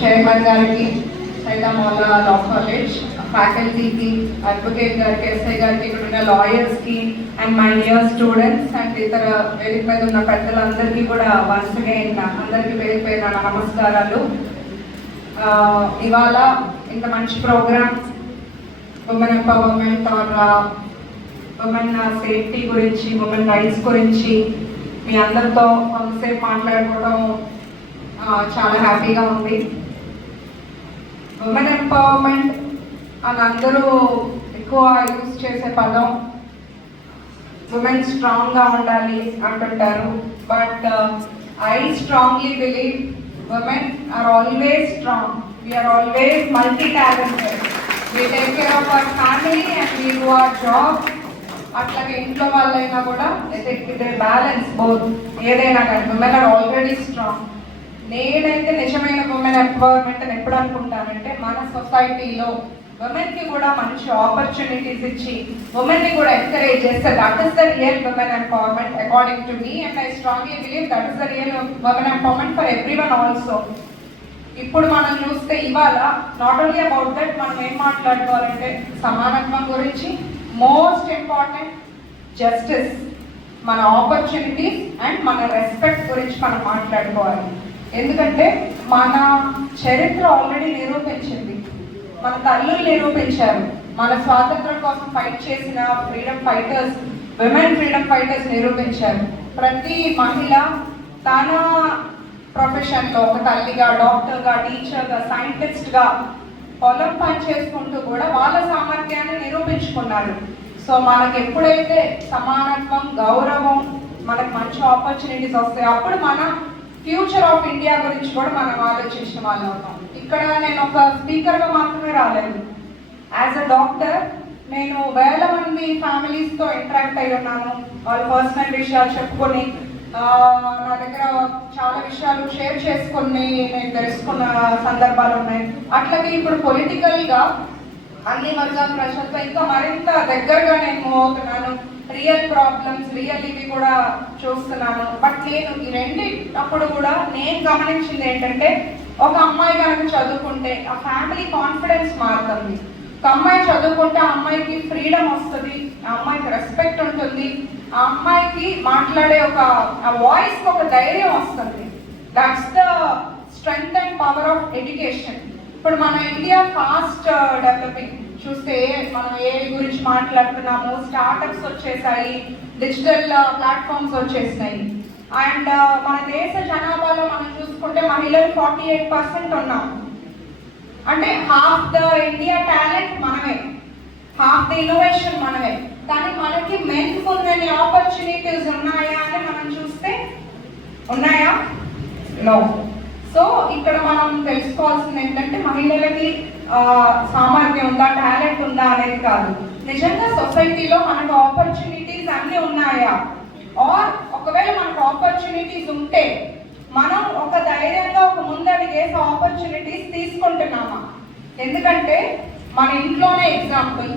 Chairman గారికి, Saida Moula law college ఫ్యాకల్టీకి, advocate గారికి, ఎస్ఐ గారికి, ఇక్కడ ఉన్న లాయర్స్కి and my dear students and ఇతర వేదిక మీద ఉన్న పెద్దలందరికీ కూడా వన్స్ అగైన్ అందరికీ పేరు పేరు నమస్కారాలు. ఇవాళ ఇంత మంచి programme women empowerment or women safety గురించి, ఉమెన్ రైట్స్ గురించి మీ అందరితో కొంతసేపు మాట్లాడుకోవడం చాలా హ్యాపీగా ఉంది. ఉమెన్ ఎంపవర్మెంట్ అని అందరూ ఎక్కువ యూజ్ చేసే పదం ఉమెన్ స్ట్రాంగ్గా ఉండాలి అంటుంటారు. But I strongly believe women are always strong. We are always multi-talented. We take care of our family and we do our job. అట్లాగే ఇంట్లో వాళ్ళైనా కూడా they balance both. ఏదైనా కానీ women are already strong. నేనైతే నిజమైన ఉమెన్ ఎంపవర్మెంట్ అని ఎప్పుడు అనుకుంటానంటే మన సొసైటీలో ఉమెన్కి కూడా మంచి ఆపర్చునిటీస్ ఇచ్చి ఉమెన్ని కూడా ఎంకరేజ్ చేస్తే that is the real women empowerment according to me. And I strongly believe that is the real women empowerment for everyone also. ఇప్పుడు మనం చూస్తే ఇవాళ నాట్ ఓన్లీ అబౌట్ దట్ మనం ఏం మాట్లాడుకోవాలంటే సమానత్వం గురించి, మోస్ట్ ఇంపార్టెంట్ జస్టిస్, మన ఆపర్చునిటీస్ అండ్ మన రెస్పెక్ట్ గురించి మనం మాట్లాడుకోవాలి. ఎందుకంటే మన చరిత్ర ఆల్రెడీ నిరూపించింది, మన తల్లులు నిరూపించారు, మన స్వాతంత్రం కోసం ఫైట్ చేసిన freedom fighters, women freedom fighters నిరూపించారు. ప్రతి మహిళ తన ప్రొఫెషన్లో ఒక తల్లిగా, డాక్టర్గా, టీచర్గా, సైంటిస్ట్గా పొలం పని చేసుకుంటూ కూడా వాళ్ళ సామర్థ్యాన్ని నిరూపించుకున్నారు. సో మనకు ఎప్పుడైతే సమానత్వం, గౌరవం, మనకు మంచి ఆపర్చునిటీస్ వస్తాయి అప్పుడు మన ఫ్యూచర్ ఆఫ్ ఇండియా గురించి కూడా మనం ఆలోచించిన వాళ్ళు అవుతాం. ఇక్కడ నేను ఒక స్పీకర్గా మాత్రమే రాలేదు. యాజ్ అ డాక్టర్ నేను వేల మంది ఫ్యామిలీస్తో ఇంటరాక్ట్ అయి ఉన్నాను. వాళ్ళ పర్సనల్ విషయాలు చెప్పుకొని నా దగ్గర చాలా విషయాలు షేర్ చేసుకొని నేను తెలుసుకున్న సందర్భాలు ఉన్నాయి. అట్లాగే ఇప్పుడు పొలిటికల్గా అన్ని వర్గాల ప్రజలతో ఇంకా మరింత దగ్గరగా నేను అవుతున్నాను. రియల్ ప్రాబ్లమ్స్, రియల్ ఇవి కూడా చూస్తున్నాను. బట్ నేను ఈ రెండిటప్పుడు కూడా నేను గమనించింది ఏంటంటే, ఒక అమ్మాయి కనుక చదువుకుంటే ఆ ఫ్యామిలీ కాన్ఫిడెన్స్ మారుతుంది. ఒక అమ్మాయి చదువుకుంటే ఆ అమ్మాయికి ఫ్రీడమ్ వస్తుంది, ఆ అమ్మాయికి రెస్పెక్ట్ ఉంటుంది, ఆ అమ్మాయికి మాట్లాడే ఒక వాయిస్కి ఒక ధైర్యం వస్తుంది. That's the strength and power of education. ఇప్పుడు మన ఇండియా ఫాస్ట్ డెవలపింగ్ చూస్తే మనం ఏ గురించి మాట్లాడుతున్నాము, స్టార్టప్స్ వచ్చేసాయి, డిజిటల్ ప్లాట్ఫామ్స్ వచ్చేసినాయి. అండ్ మన దేశ జనాభాలో మనం చూసుకుంటే మహిళలు 48% ఉన్నాం. అంటే హాఫ్ ద ఇండియా టాలెంట్ మనమే, హాఫ్ ద ఇన్నోవేషన్ మనమే. కానీ మనకి మెన్ కొన్ని ఆపర్చునిటీస్ ఉన్నాయా అని మనం చూస్తే ఉన్నాయా? నో. సో ఇక్కడ మనం తెలుసుకోవాల్సింది ఏంటంటే మహిళలకి సామర్థ్యం ఉందా, టాలెంట్ ఉందా అనేది కాదు, నిజంగా సొసైటీలో మనకు ఆపర్చునిటీస్ అన్నీ ఉన్నాయా, ఆర్ ఒకవేళ మనకు ఆపర్చునిటీస్ ఉంటే మనం ఒక ధైర్యంగా ఒక ముందడుగు వేసి ఆపర్చునిటీస్ తీసుకుంటున్నామా? ఎందుకంటే మన ఇంట్లోనే ఎగ్జాంపుల్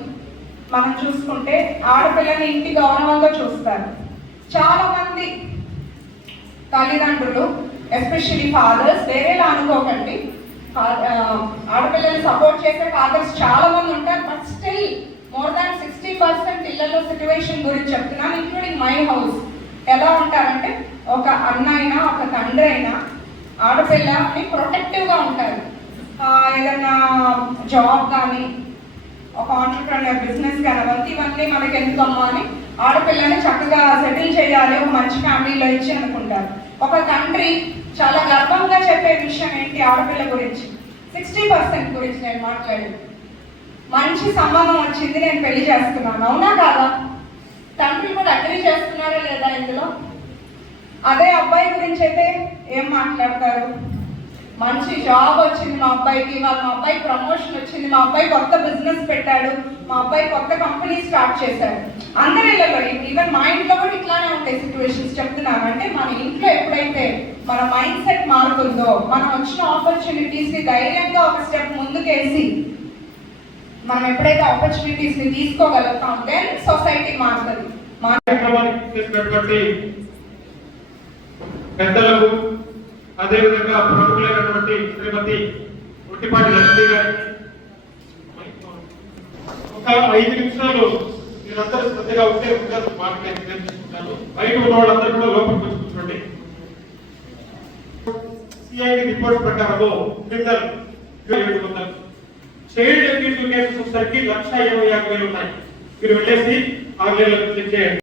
మనం చూసుకుంటే ఆడపిల్లని ఇంటి గౌరవంగా చూస్తారు. చాలా మంది తల్లిదండ్రులు, ఎస్పెషల్లీ ఫాదర్స్, వేరేలా అనుకోకండి, ఆడపిల్లల్ని సపోర్ట్ చేసే ఫాదర్స్ చాలా మంది ఉంటారు. బట్ స్టిల్ మోర్ దాన్ 60% ఇళ్లలో సిచ్యువేషన్ గురించి చెప్తున్నాను, ఇంక్లూడింగ్ మై హౌస్. ఎలా ఉంటారంటే ఒక అన్న అయినా ఒక తండ్రి అయినా ఆడపిల్లని ప్రొటెక్టివ్గా ఉంటారు. ఏదన్నా జాబ్ కానీ, ఒక ఆంటర్ప్రెన్యూర్ బిజినెస్ కానీ, ఇవన్నీ మనకి ఎందుకమ్మా అని ఆడపిల్లని చక్కగా సెటిల్ చేయాలి, ఒక మంచి ఫ్యామిలీలో ఇచ్చి అనుకుంటారు. ఒక తండ్రి చాలా గర్వంగా చెప్పే విషయం ఏంటి ఆడపిల్ల గురించి? 60% గురించి నేను మాట్లాడేది, మంచి సంబంధం వచ్చింది, నేను పెళ్లి చేస్తున్నాను. అవునా కాదా? తండ్రి కూడా అగ్రీ చేస్తున్నారా లేదా ఇందులో? అదే అబ్బాయి గురించి అయితే ఏం మాట్లాడతారు? మంచి జాబ్ వచ్చింది మా అబ్బాయికి, మా అబ్బాయి ప్రమోషన్ వచ్చింది, మా అబ్బాయి కొత్త బిజినెస్ పెట్టాడు, మా అబ్బాయి కొత్త కంపెనీ స్టార్ట్ చేశాడు. అందరి ఇళ్ళలో, ఈవెన్ మా ఇంట్లో కూడా ఇట్లానే ఉంటాయి సిచ్యువేషన్స్. చెప్తున్నాను అంటే మన ఇంట్లో ఎప్పుడైతే మన మైండ్ సెట్ మారుతుందో, మనం వచ్చిన ఆపర్చునిటీస్ని ధైర్యంగా ఒక స్టెప్ ముందుకేసి మనం ఎప్పుడైతే ఆపర్చునిటీస్ని తీసుకోగలుగుతాం, దెన్ సొసైటీ మారుతుంది. పెద్దలకు అదేవిధంగా ప్రముఖులైనటువంటి శ్రీమతి పుట్టిపాటి లక్ష్మి గారిని ఒక 5 నిమిషాలు మీరందరూ శ్రద్ధగా ఉంటే మాట్లాడి తెలుసుకుంటాను. బయట ఉన్న వాళ్ళందరూ కూడా లోపలికి వచ్చి కూర్చోండి. సిఐడి రిపోర్ట్ ప్రకారము క్రిమినల్ 700 చైల్డ్ అబ్యూస్ కేసెస్ వచ్చేసరికి 1,25,000 ఉన్నాయి. మీరు వెళ్ళేసి 6 నెలలకు చెక్ చేయండి.